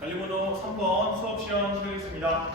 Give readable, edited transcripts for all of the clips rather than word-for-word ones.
달리번호 3번 수업 시험 시작하겠습니다.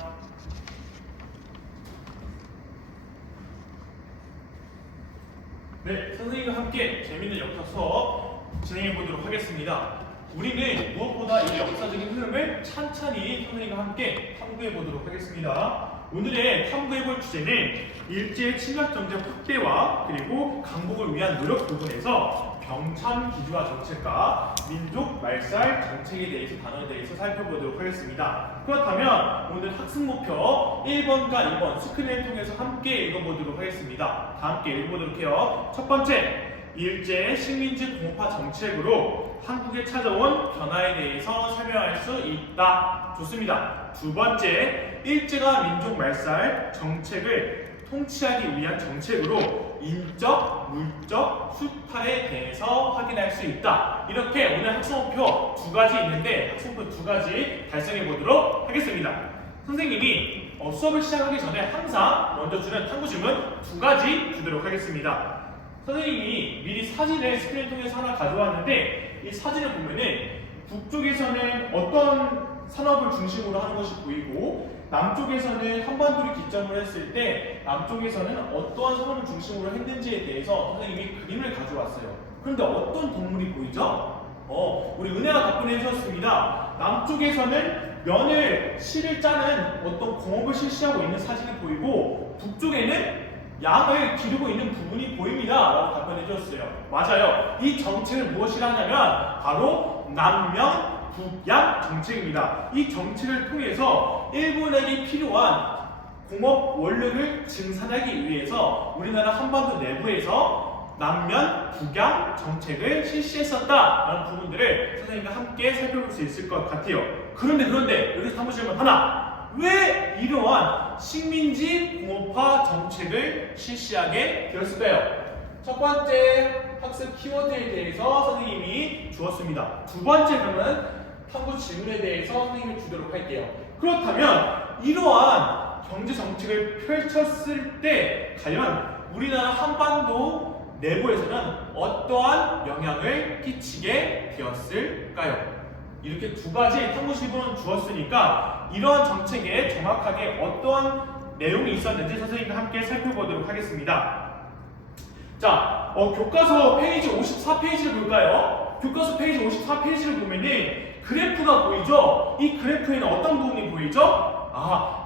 네, 선생님과 함께 재밌는 역사 수업 진행해 보도록 하겠습니다. 우리는 무엇보다 이 역사적인 흐름을 찬찬히 선생님과 함께 탐구해 보도록 하겠습니다. 오늘의 탐구해볼 주제는 일제의 침략 정책 확대와 그리고 강복을 위한 노력 부분에서 병참 기주화 정책과 민족 말살 정책에 대해서 단어에 대해서 살펴보도록 하겠습니다. 그렇다면 오늘 학습 목표 1번과 2번 스크린을 통해서 함께 읽어보도록 하겠습니다. 다 함께 읽어보도록 해요. 첫 번째, 일제 식민지 공업화 정책으로 한국에 찾아온 변화에 대해서 설명할 수 있다. 좋습니다. 두 번째, 일제가 민족 말살 정책을 통치하기 위한 정책으로 인적, 물적, 수탈에 대해서 확인할 수 있다. 이렇게 오늘 학습목표 두 가지 있는데 학습목표 두 가지 달성해 보도록 하겠습니다. 선생님이 수업을 시작하기 전에 항상 먼저 주는 탐구 질문 두 가지 주도록 하겠습니다. 선생님이 미리 사진을 스크린 통해서 하나 가져왔는데 이 사진을 보면은 북쪽에서는 어떤 산업을 중심으로 하는 것이 보이고 남쪽에서는 한반도를 기점으로 했을 때 남쪽에서는 어떠한 산업을 중심으로 했는지에 대해서 선생님이 그림을 가져왔어요. 그런데 어떤 동물이 보이죠? 우리 은혜가 답변해 주셨습니다. 남쪽에서는 면을 실을 짜는 어떤 공업을 실시하고 있는 사진이 보이고 북쪽에는 양을 기르고 있는 부분이 보입니다. 라고 답변해 주셨어요. 맞아요. 이 정책을 무엇이라 하냐면 바로 남면 북양 정책입니다. 이 정책을 통해서 일본에게 필요한 공업 원료를 증산하기 위해서 우리나라 한반도 내부에서 남면 북양 정책을 실시했었다라는 부분들을 선생님과 함께 살펴볼 수 있을 것 같아요. 그런데 여기서 한번 질문 하나. 왜 이러한 식민지 공업화 정책을 실시하게 되었을까요? 첫 번째 학습 키워드에 대해서 선생님이 주었습니다. 두 번째로는 탐구 질문에 대해서 선생님이 주도록 할게요. 그렇다면 이러한 경제 정책을 펼쳤을 때 과연 우리나라 한반도 내부에서는 어떠한 영향을 끼치게 되었을까요? 이렇게 두 가지 탐구 질문을 주었으니까 이러한 정책에 정확하게 어떠한 내용이 있었는지 선생님과 함께 살펴보도록 하겠습니다. 자, 교과서 페이지 54페이지를 볼까요? 교과서 페이지 54페이지를 보면은 그래프가 보이죠? 이 그래프에는 어떤 부분이 보이죠?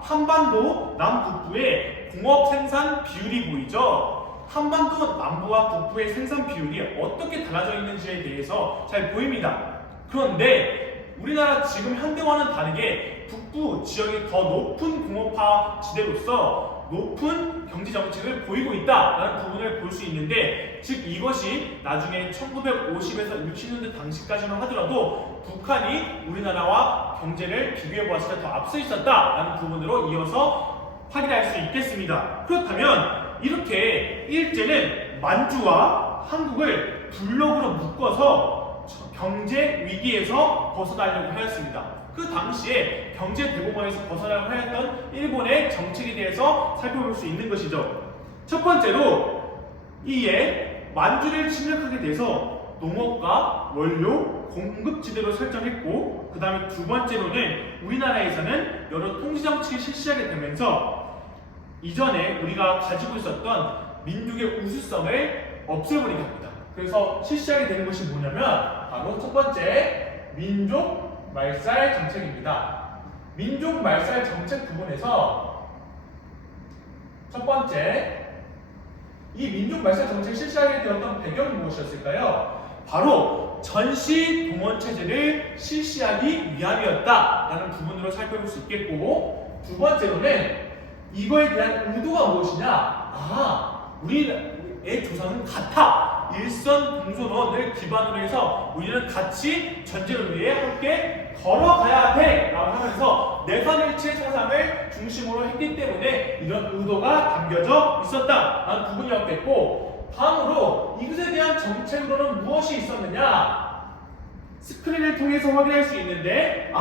한반도 남북부의 공업 생산 비율이 보이죠? 한반도 남부와 북부의 생산 비율이 어떻게 달라져 있는지에 대해서 잘 보입니다. 그런데 우리나라 지금 현대와는 다르게 북부 지역이 더 높은 공업화 지대로서 높은 경제 정책을 보이고 있다라는 부분을 볼 수 있는데, 즉 이것이 나중에 1950에서 60년대 당시까지만 하더라도 북한이 우리나라와 경제를 비교해 보았을 때 더 앞서 있었다라는 부분으로 이어서 확인할 수 있겠습니다. 그렇다면 이렇게 일제는 만주와 한국을 블록으로 묶어서 경제 위기에서 벗어나려고 하였습니다. 그 당시에 경제 대공황에서 벗어나려고 하였던 일본의 정책에 대해서 살펴볼 수 있는 것이죠. 첫 번째로 이에 만주를 침략하게 돼서 농업과 원료 공급지대로 설정했고, 그 다음에 두 번째로는 우리나라에서는 여러 통치 정책을 실시하게 되면서 이전에 우리가 가지고 있었던 민족의 우수성을 없애버리게 합니다. 그래서 실시하게 되는 것이 뭐냐면 바로 첫 번째 민족 말살 정책입니다. 민족 말살 정책 부분에서 첫 번째, 이 민족 말살 정책을 실시하게 되었던 배경이 무엇이었을까요? 바로 전시 동원 체제를 실시하기 위함이었다라는 부분으로 살펴볼 수 있겠고, 두 번째로는 이거에 대한 의도가 무엇이냐? 우리의 조상은 같아. 일선 공존원을 기반으로 해서 우리는 같이 전쟁을 위해 함께 걸어가야 돼 라고 하면서 내산일체 사상을 중심으로 했기 때문에 이런 의도가 담겨져 있었다라는 부분이었겠고, 다음으로 이것에 대한 정책으로는 무엇이 있었느냐? 스크린을 통해서 확인할 수 있는데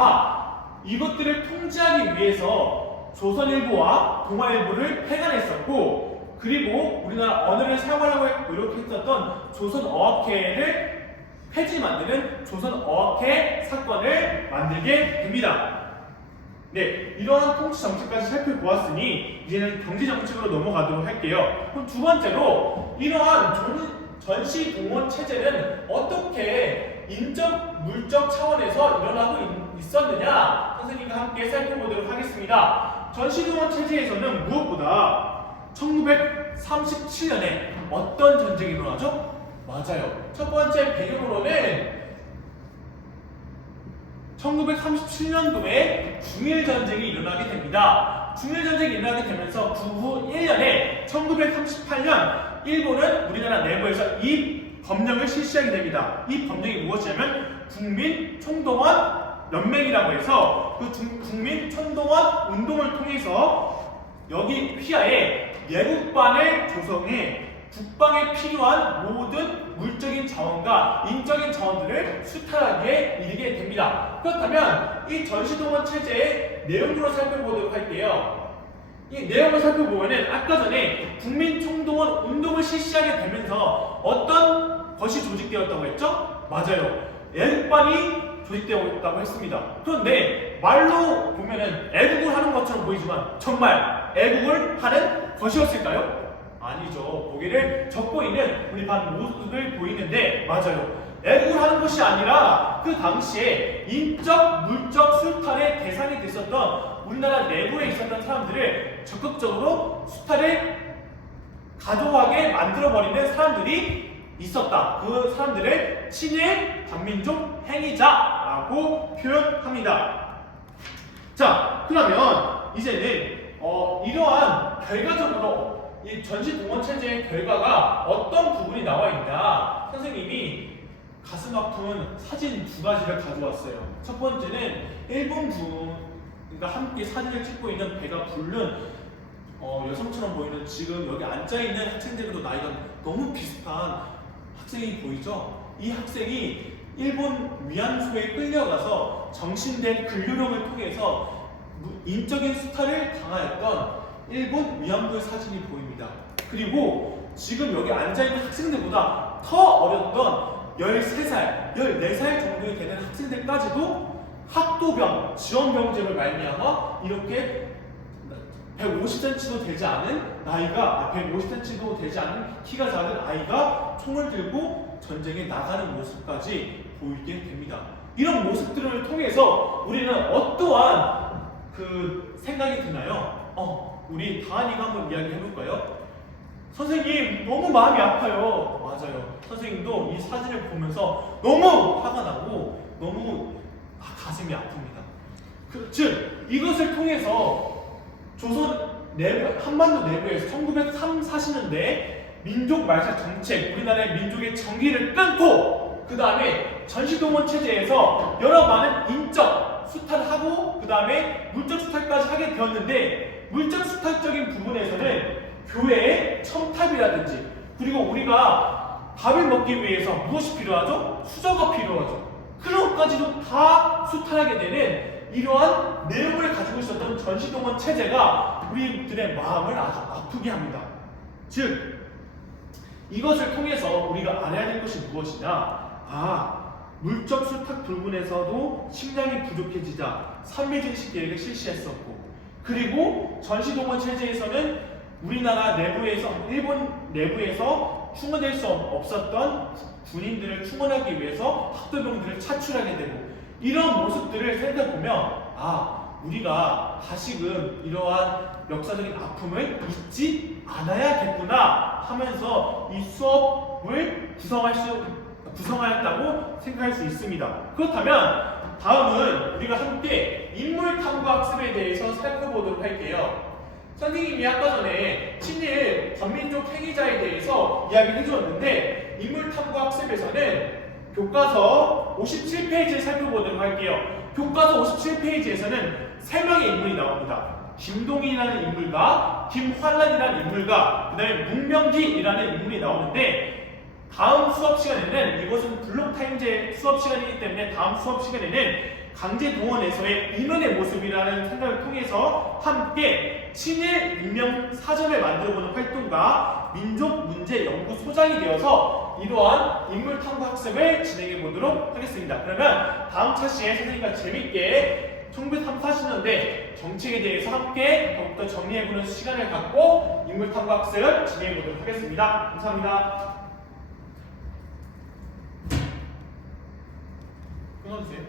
이것들을 통제하기 위해서 조선일보와 동아일보를 폐간했었고, 그리고 우리나라 언어를 사용하려고 노력했었던 조선어학회를 폐지 만드는 조선 어학회 사건을 만들게 됩니다. 네, 이러한 통치 정책까지 살펴보았으니 이제는 경제 정책으로 넘어가도록 할게요. 그럼 두 번째로 이러한 전시 동원 체제는 어떻게 인적, 물적 차원에서 일어나고 있었느냐 선생님과 함께 살펴보도록 하겠습니다. 전시 동원 체제에서는 무엇보다 1937년에 어떤 전쟁이 일어나죠? 맞아요. 첫 번째 배경으로는 1937년도에 중일전쟁이 일어나게 됩니다. 중일전쟁이 일어나게 되면서 그 후 1년에 1938년 일본은 우리나라 내부에서 이 법령을 실시하게 됩니다. 이 법령이 무엇이냐면 국민총동원 연맹이라고 해서 그 국민총동원 운동을 통해서 여기 휘하에 예국반을 조성해 국방에 필요한 모든 물적인 자원과 인적인 자원들을 수탈하게 이르게 됩니다. 그렇다면 이 전시동원 체제의 내용으로 살펴보도록 할게요. 이 내용을 살펴보면은 아까 전에 국민총동원 운동을 실시하게 되면서 어떤 것이 조직되었다고 했죠? 맞아요. 애국반이 조직되었다고 했습니다. 그런데 말로 보면은 애국을 하는 것처럼 보이지만 정말 애국을 하는 것이었을까요? 아니죠. 고개를 젓고 있는 우리 반 모습을 보이는데 맞아요. 애국을 하는 것이 아니라 그 당시에 인적, 물적 수탈의 대상이 됐었던 우리나라 내부에 있었던 사람들을 적극적으로 수탈을 가져가게 만들어버리는 사람들이 있었다. 그 사람들을 친일 반민족 행위자라고 표현합니다. 자, 그러면 이제는 이러한 결과적으로 이 전시동원 체제의 결과가 어떤 부분이 나와 있냐 선생님이 가슴 아픈 사진 두 가지를 가져왔어요. 첫 번째는 일본 분과 함께 사진을 찍고 있는 배가 부른 여성처럼 보이는 지금 여기 앉아있는 학생들과도 나이가 너무 비슷한 학생이 보이죠? 이 학생이 일본 위안소에 끌려가서 정신된 근류령을 통해서 인적인 수탈을 당하였던 일본 위안부의 사진이 보입니다. 그리고 지금 여기 앉아있는 학생들보다 더 어렸던 13살, 14살 정도 되는 학생들까지도 학도병, 지원병제를 말미암아 이렇게 150cm도 되지 않은 나이가 150cm도 되지 않은 키가 작은 아이가 총을 들고 전쟁에 나가는 모습까지 보이게 됩니다. 이런 모습들을 통해서 우리는 어떠한 그 생각이 드나요? 우리 다한이가 한번 이야기 해볼까요? 선생님 너무 마음이 아파요. 맞아요. 선생님도 이 사진을 보면서 너무 화가 나고 너무 가슴이 아픕니다. 즉 이것을 통해서 조선 내부, 한반도 내부에서 1940년대 민족 말살 정책, 우리나라의 민족의 정기를 끊고 그 다음에 전시동원 체제에서 여러 많은 인적 수탈하고 그 다음에 물적 수탈까지 하게 되었는데 물적 수탈적인 부분에서는 교회의 첨탑이라든지 그리고 우리가 밥을 먹기 위해서 무엇이 필요하죠? 수저가 필요하죠. 그런 것까지도 다 수탈하게 되는 이러한 내용을 가지고 있었던 전시동원 체제가 우리들의 마음을 아주 아프게 합니다. 즉 이것을 통해서 우리가 알아야 될 것이 무엇이냐? 물적 수탁 부분에서도 식량이 부족해지자 산매진식 계획을 실시했었고 그리고 전시동원 체제에서는 우리나라 내부에서 일본 내부에서 충원될 수 없었던 군인들을 충원하기 위해서 학도병들을 차출하게 되고 이런 모습들을 생각해보면 우리가 다시금 이러한 역사적인 아픔을 잊지 않아야겠구나 하면서 이 수업을 구성하였다고 생각할 수 있습니다. 그렇다면 다음은 우리가 함께 인물탐구 학습에 대해서 살펴보도록 할게요. 선생님이 아까 전에 친일 반민족 행위자에 대해서 이야기를 해주었는데 인물탐구 학습에서는 교과서 57페이지를 살펴보도록 할게요. 교과서 57페이지에서는 3명의 인물이 나옵니다. 김동인이라는 인물과 김환란이라는 인물과 그 다음에 문명기이라는 인물이 나오는데 다음 수업 시간에는 이것은 블록타임제 수업 시간이기 때문에 다음 수업 시간에는 강제동원에서의 이면의 모습이라는 생각을 통해서 함께 친일 인명 사전을 만들어보는 활동과 민족문제연구소장이 되어서 이러한 인물 탐구 학습을 진행해 보도록 하겠습니다. 그러면 다음 차시에 선생님과 재밌게 1940년대 정책에 대해서 함께 더욱더 정리해보는 시간을 갖고 인물 탐구 학습 진행해 보도록 하겠습니다. 감사합니다. 끊어주세요.